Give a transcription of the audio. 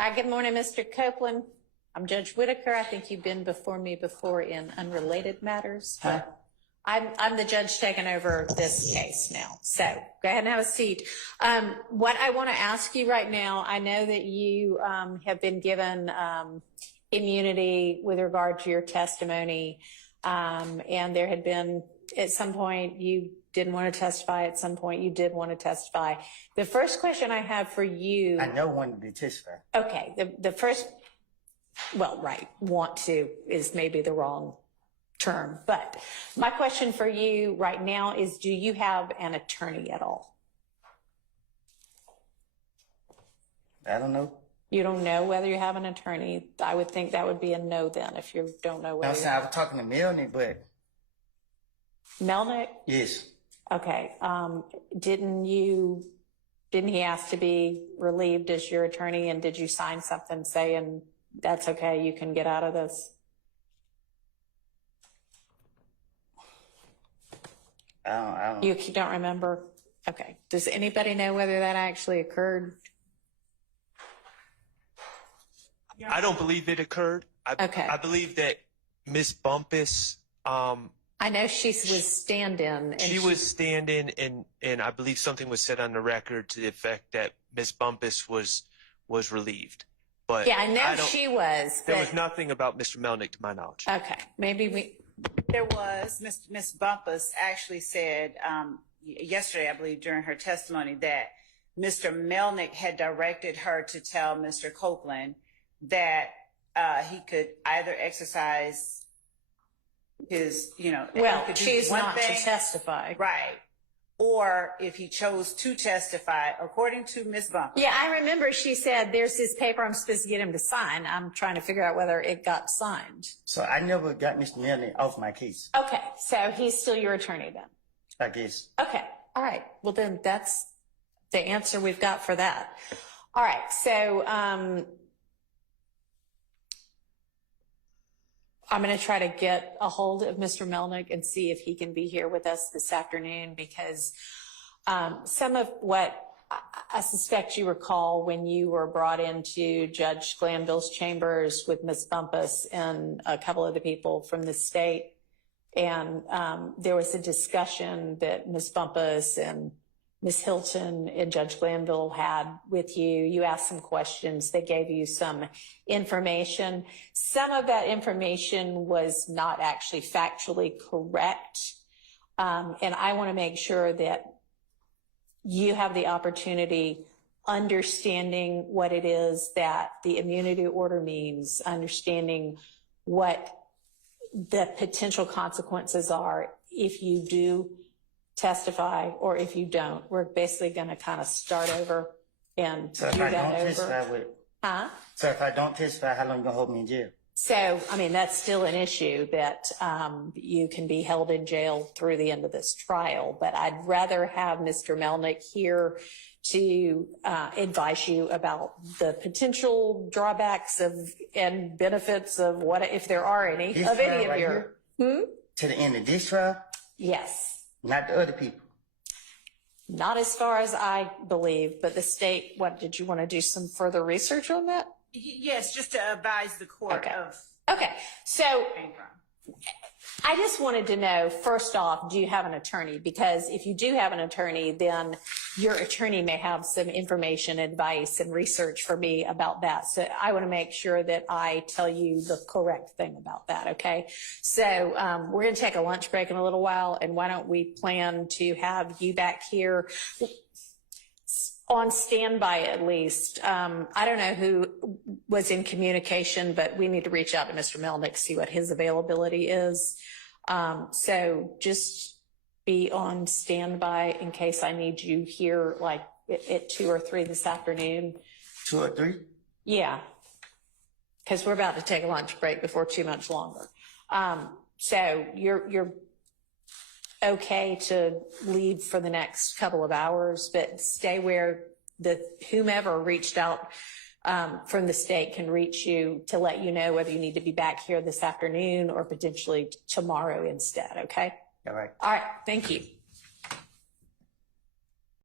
Hi, good morning, Mr. Copeland. I'm Judge Whitaker. I think you've been before me before in unrelated matters. Huh? I'm the judge taking over this case now. So go ahead and have a seat. What I want to ask you right now, I know that you have been given immunity with regard to your testimony, and there had been at some point you didn't want to testify, at some point you did want to testify. The first question I have for you... I never wanted to testify. Okay, the first, well, right, want to is maybe the wrong term, but my question for you right now is, do you have an attorney at all? I don't know. You don't know whether you have an attorney? I would think that would be a no then, if you don't know whether... I was talking to Melnick, but... Melnick? Yes. Okay. Didn't he ask to be relieved as your attorney, and did you sign something saying that's okay, you can get out of this? I don't. You don't remember? Okay. Does anybody know whether that actually occurred? I don't believe it occurred. Okay. I believe that Miss Bumpus, I know she was stand-in. she was standing, and I believe something was said on the record to the effect that Miss Bumpus was relieved. But yeah, I know she was. There was nothing about Mr. Melnick to my knowledge. Okay, maybe we... There was. Miss Bumpus actually said yesterday, I believe, during her testimony, that Mr. Melnick had directed her to tell Mr. Copeland that he could either exercise his, well, choose not to testify. Right. Or if he chose to testify, according to Miss Bumpus. Yeah, I remember she said, there's this paper I'm supposed to get him to sign. I'm trying to figure out whether it got signed. So I never got Mr. Melnick off my case. Okay, so he's still your attorney then? I guess. Okay, all right. Well, then that's the answer we've got for that. All right, so I'm going to try to get a hold of Mr. Melnick and see if he can be here with us this afternoon, because some of what I suspect you recall when you were brought into Judge Glanville's chambers with Ms. Bumpus and a couple of the people from the state, and there was a discussion that Ms. Bumpus and Ms. Hilton and Judge Glanville had with you. You asked some questions. They gave you some information. Some of that information was not actually factually correct. And I want to make sure that you have the opportunity, understanding what it is that the immunity order means, understanding what the potential consequences are if you do testify or if you don't. We're basically going to kind of start over and So do if I that don't over. testify, So if I don't testify, how long you gonna hold me in jail? So, I mean, that's still an issue that you can be held in jail through the end of this trial. But I'd rather have Mr. Melnick here to advise you about the potential drawbacks and benefits of what, if there are any, This of any trial of right your. here? To the end of this trial? Yes. Not the other people. Not as far as I believe, but the state, what, did you want to do some further research on that? Yes, just to advise the court of. Okay, so I just wanted to know, first off, do you have an attorney? Because if you do have an attorney, then your attorney may have some information, advice, and research for me about that. So I want to make sure that I tell you the correct thing about that, okay? So we're going to take a lunch break in a little while, and why don't we plan to have you back here on standby at least. I don't know who was in communication, but we need to reach out to Mr. Melnick, see what his availability is. So just be on standby in case I need you here, like at 2 or 3 this afternoon. 2 or 3? Yeah, because we're about to take a lunch break before too much longer. So you're okay to leave for the next couple of hours, but stay where whomever reached out from the state can reach you to let you know whether you need to be back here this afternoon or potentially tomorrow instead, okay? All right. All right, thank you.